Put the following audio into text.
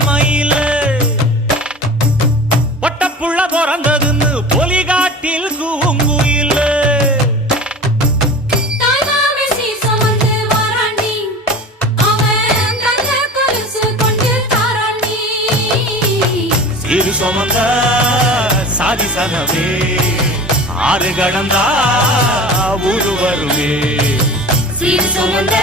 மயில ஒட்டப்புள்ள பிறந்ததுன்னு பொலிகாட்டில் கூங்குயில சீரு சுமந்த சாதி சனவே ஆறு கடந்தா ஊரு வருவே சீர் சுமந்த